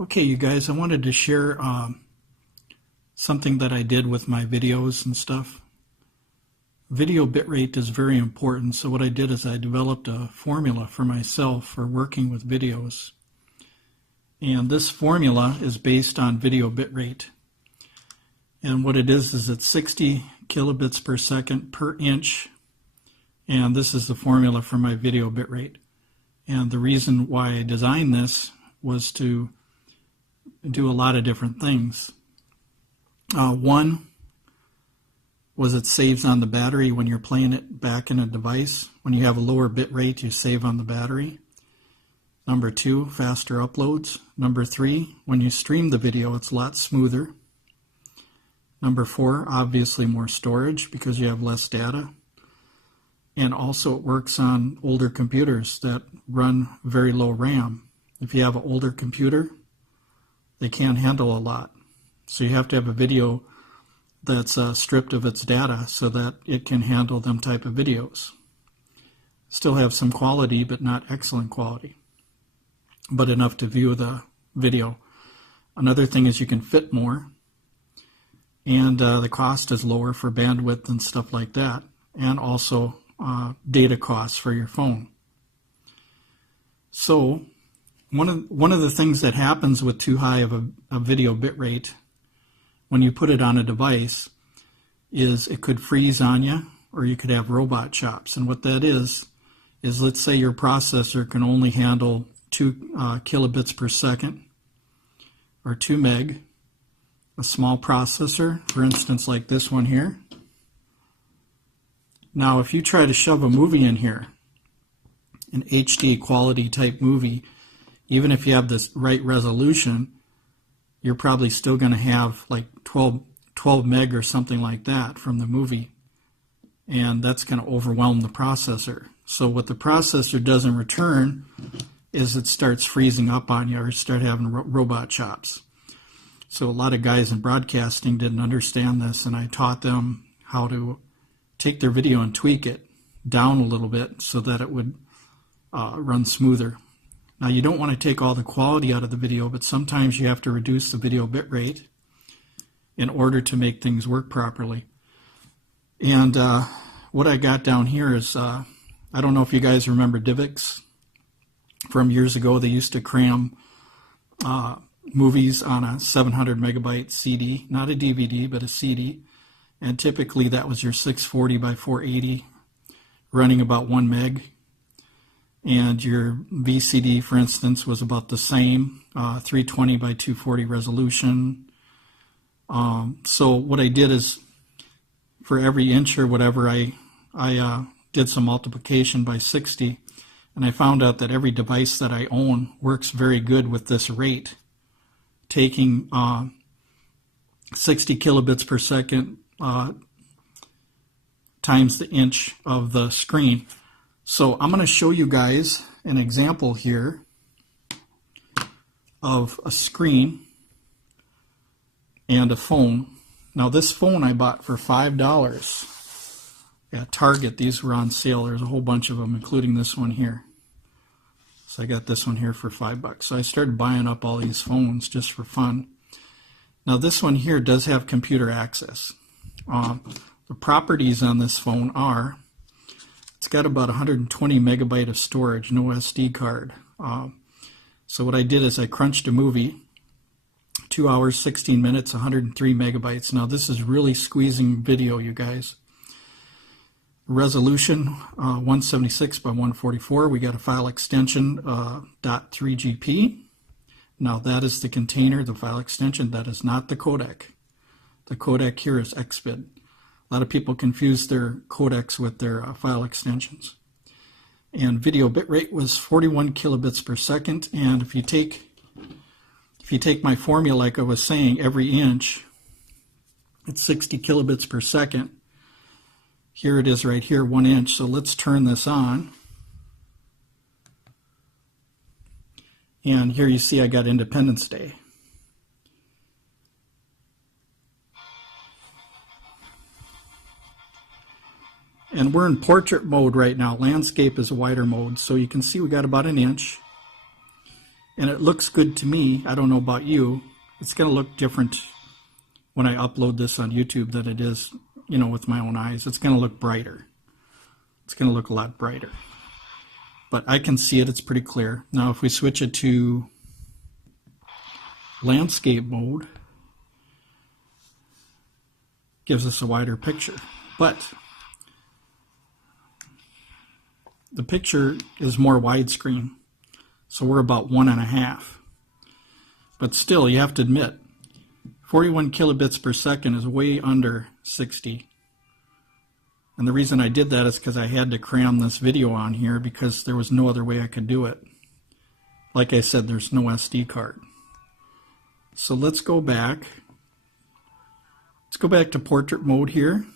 Okay, you guys, I wanted to share something that I did with my videos and stuff. Video bitrate is very important, so what I did is I developed a formula for myself for working with videos. And this formula is based on video bitrate. And what it is it's 60 kilobits per second per inch. And this is the formula for my video bitrate. And the reason why I designed this was to do a lot of different things. One was it saves on the battery when you're playing it back in a device. When you have a lower bit rate, you save on the battery. Number two, faster uploads. Number three, when you stream the video, it's a lot smoother. Number four, obviously more storage because you have less data. And also it works on older computers that run very low RAM. If you have an older computer, they can't handle a lot. So you have to have a video that's stripped of its data so that it can handle them type of videos. Still have some quality, but not excellent quality, but enough to view the video. Another thing is you can fit more, and the cost is lower for bandwidth and stuff like that, and also data costs for your phone. So one of the things that happens with too high of a video bitrate when you put it on a device is it could freeze on you, or you could have robot chops. And what that is let's say your processor can only handle 2 kilobits per second or 2 meg. A small processor, for instance like this one here. Now if you try to shove a movie in here, an HD quality type movie, even if you have this right resolution, you're probably still going to have like 12 meg or something like that from the movie. And that's going to overwhelm the processor. So what the processor does in return is it starts freezing up on you or start having robot chops. So a lot of guys in broadcasting didn't understand this, and I taught them how to take their video and tweak it down a little bit so that it would run smoother. Now you don't want to take all the quality out of the video, but sometimes you have to reduce the video bitrate in order to make things work properly. And what I got down here is, I don't know if you guys remember DivX from years ago. They used to cram movies on a 700 megabyte CD, not a DVD, but a CD. And typically that was your 640 by 480 running about 1 meg. And your VCD, for instance, was about the same, 320 by 240 resolution. So what I did is, for every inch or whatever, I did some multiplication by 60, and I found out that every device that I own works very good with this rate, taking 60 kilobits per second times the inch of the screen. So I'm going to show you guys an example here of a screen and a phone. Now this phone I bought for $5 at Target. These were on sale. There's a whole bunch of them, including this one here. So I got this one here for $5. So I started buying up all these phones just for fun. Now this one here does have computer access. The properties on this phone are, it's got about 120 megabyte of storage, no SD card. So what I did is I crunched a movie, 2 hours, 16 minutes, 103 megabytes. Now this is really squeezing video, you guys. Resolution 176 by 144. We got a file extension .3GP. Now that is the container, the file extension. That is not the codec. The codec here is XBIT. A lot of people confuse their codecs with their file extensions. And video bitrate was 41 kilobits per second. And if you take my formula, like I was saying, every inch, it's 60 kilobits per second. Here it is right here, 1 inch. So let's turn this on. And here you see I got Independence Day. And we're in portrait mode right now. Landscape is a wider mode. So you can see we got about 1 inch. and it looks good to me. I don't know about you. It's going to look different when I upload this on YouTube than it is, you know, with my own eyes. It's going to look brighter. It's going to look a lot brighter. But I can see it. It's pretty clear. Now if we switch it to landscape mode, gives us a wider picture. But the picture is more widescreen. So we're about 1.5. But still, you have to admit, 41 kilobits per second is way under 60. And the reason I did that is because I had to cram this video on here because there was no other way I could do it. Like I said, there's no SD card. So let's go back. Let's go back to portrait mode here.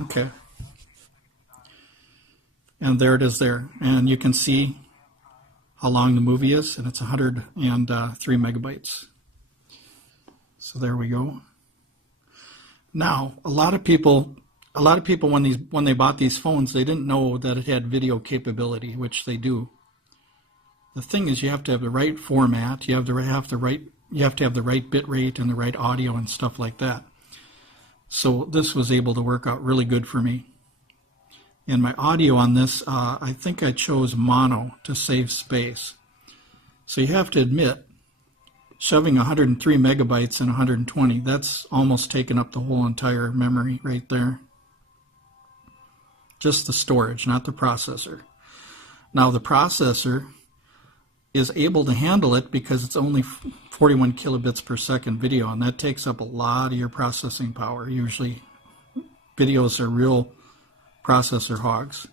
Okay. And there it is there. And you can see how long the movie is, and it's 103 megabytes. So there we go. Now, a lot of people when they bought these phones, they didn't know that it had video capability, which they do. The thing is, you have to have the right format, you have to have the right bit rate and the right audio and stuff like that. So this was able to work out really good for me. And my audio on this, I think I chose mono to save space. So you have to admit, shoving 103 megabytes and 120, that's almost taken up the whole entire memory right there. Just the storage, not the processor. Now the processor is able to handle it because it's only 41 kilobits per second video, and that takes up a lot of your processing power. Usually videos are real processor hogs.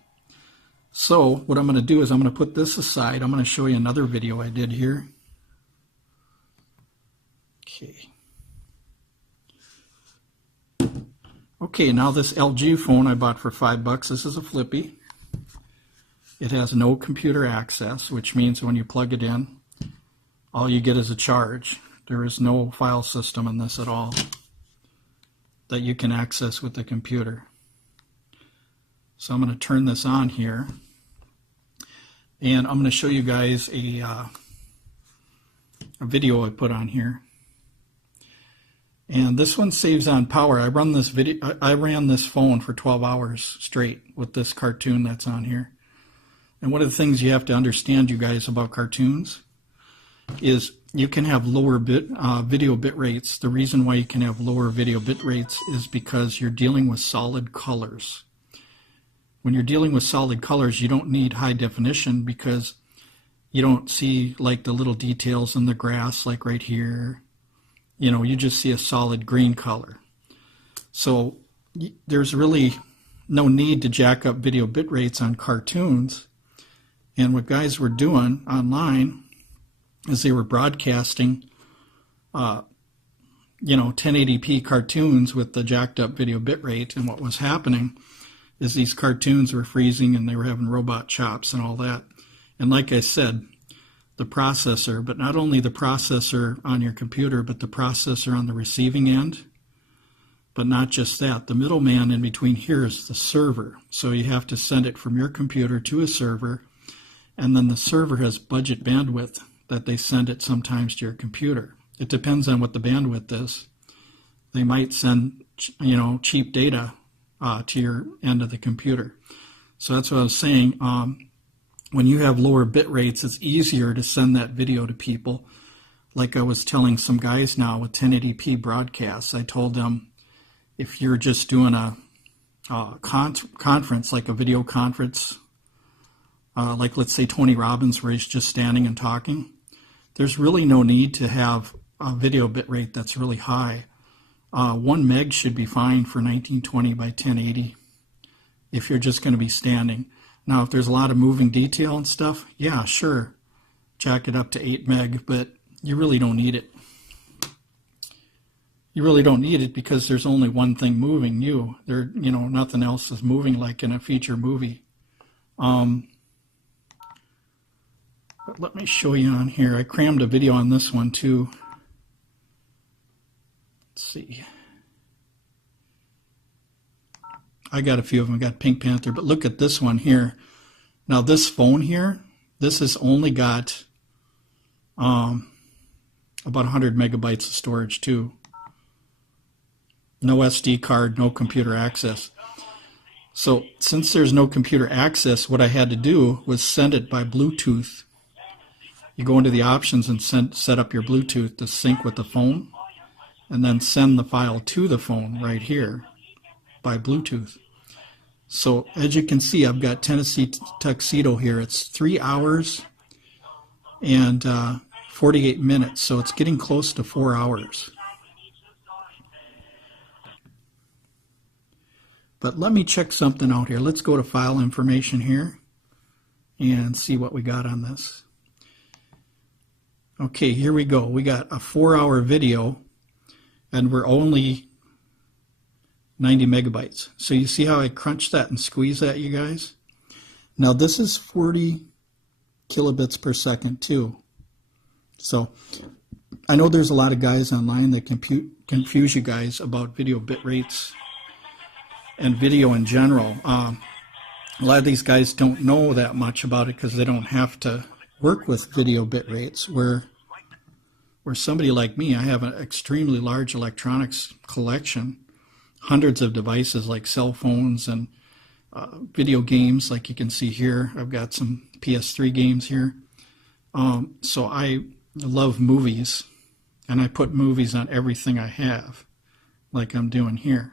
So what I'm going to do is I'm going to put this aside. I'm going to show you another video I did here. Okay, now this LG phone I bought for $5. This is a flippy. It has no computer access, which means when you plug it in, all you get is a charge. There is no file system in this at all that you can access with the computer. So I'm going to turn this on here, and I'm going to show you guys a video I put on here. And this one saves on power. I ran this phone for 12 hours straight with this cartoon that's on here. And one of the things you have to understand, you guys, about cartoons is you can have lower video bit rates. The reason why you can have lower video bit rates is because you're dealing with solid colors. When you're dealing with solid colors, you don't need high definition because you don't see like the little details in the grass, like right here. You know, you just see a solid green color. So there's really no need to jack up video bit rates on cartoons. And what guys were doing online is they were broadcasting, 1080p cartoons with the jacked up video bit rate. And what was happening is these cartoons were freezing and they were having robot chops and all that. And like I said, the processor, but not only the processor on your computer, but the processor on the receiving end. But not just that, the middleman in between here is the server. So you have to send it from your computer to a server, and then the server has budget bandwidth that they send it sometimes to your computer. It depends on what the bandwidth is. They might send, cheap data to your end of the computer. So that's what I was saying. When you have lower bit rates, it's easier to send that video to people. Like I was telling some guys now with 1080p broadcasts, I told them if you're just doing a conference, like a video conference, like let's say Tony Robbins, where he's just standing and talking, there's really no need to have a video bit rate that's really high. 1 meg should be fine for 1920 by 1080 if you're just going to be standing. Now, if there's a lot of moving detail and stuff, yeah, sure, jack it up to 8 meg, but you really don't need it. You really don't need it because there's only one thing moving, nothing else is moving like in a feature movie. But let me show you on here. I crammed a video on this one too. Let's see. I got a few of them. I got Pink Panther, but look at this one here. Now this phone here, this has only got about 100 megabytes of storage too. No SD card, no computer access. So since there's no computer access, what I had to do was send it by Bluetooth. You go into the options and set up your Bluetooth to sync with the phone, and then send the file to the phone right here by Bluetooth. So as you can see, I've got Tennessee Tuxedo here. It's 3 hours and 48 minutes, so it's getting close to 4 hours. But let me check something out here. Let's go to file information here and see what we got on this. Okay, here we go. We got a 4-hour video and we're only 90 megabytes. So you see how I crunch that and squeeze that, you guys? Now this is 40 kilobits per second too. So I know there's a lot of guys online that confuse you guys about video bit rates and video in general. A lot of these guys don't know that much about it because they don't have to work with video bit rates. Where somebody like me, I have an extremely large electronics collection, hundreds of devices like cell phones and video games like you can see here. I've got some PS3 games here. So I love movies, and I put movies on everything I have, like I'm doing here.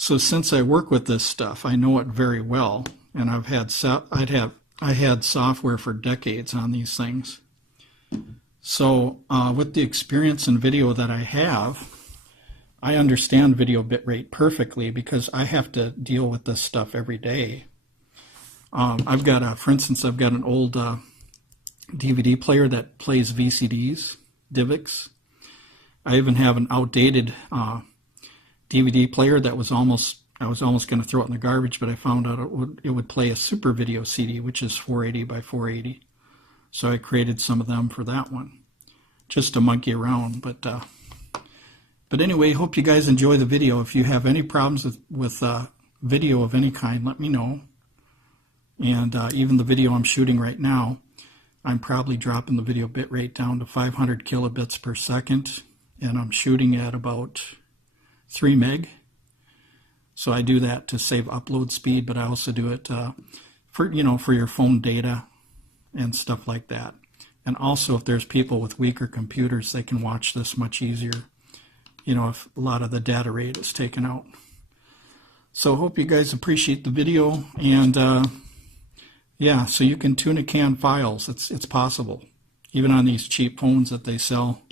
So since I work with this stuff, I know it very well, and I had software for decades on these things. So with the experience in video that I have, I understand video bitrate perfectly because I have to deal with this stuff every day. I've got for instance, I've got an old DVD player that plays VCDs, DivX. I even have an outdated DVD player that was I was almost going to throw it in the garbage, but I found out it would play a super video CD, which is 480 by 480. So I created some of them for that one, just to monkey around. But anyway, hope you guys enjoy the video. If you have any problems with video of any kind, let me know. And even the video I'm shooting right now, I'm probably dropping the video bitrate down to 500 kilobits per second, and I'm shooting at about 3 meg. So I do that to save upload speed, but I also do it for your phone data and stuff like that. And also, if there's people with weaker computers, they can watch this much easier, if a lot of the data rate is taken out. So hope you guys appreciate the video, and yeah, so you can tuna can files. It's possible, even on these cheap phones that they sell.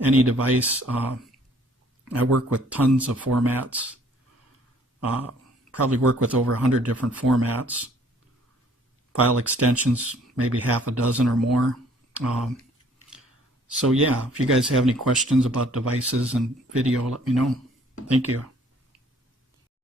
Any device. I work with tons of formats. Probably work with over 100 different formats. File extensions, maybe half a dozen or more. So yeah, if you guys have any questions about devices and video, let me know. Thank you.